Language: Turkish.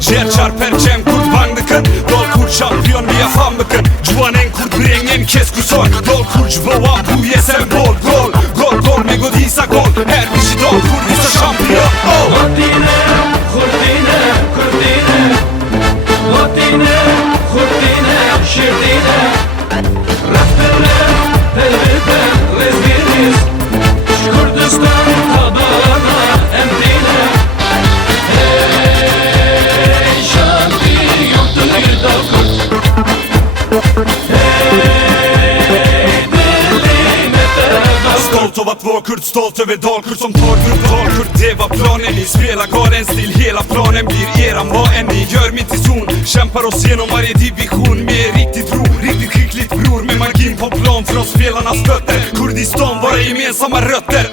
Cerçar perçem kurt bandıkın Dol kur şampiyon bir yafan bıkın Juanen kurt brengen kes kurson Dol kur jbova bu yesen bol gol Gol gol mego disa gol Her bir şey dol kur disa şampiyon Latine, kurtine, kurtine Latine, kurtine, şirdine Rafterne, telvete, rezginiz Şkurdistan tabana emrine Hey şampiyon tünür dal kurt Hey diline tergal Stolt över att vara kurt, stolt över dalkurt som tar grupp dalkurt. Det var planen, ni spelar galen stil. Hela planen blir eran vad än ni gör mitt i zon. Kämpar oss genom varje division med riktigt ro, riktigt skickligt bror. Med margin på plan från spelarnas fötter. Kurdistan, våra gemensamma rötter.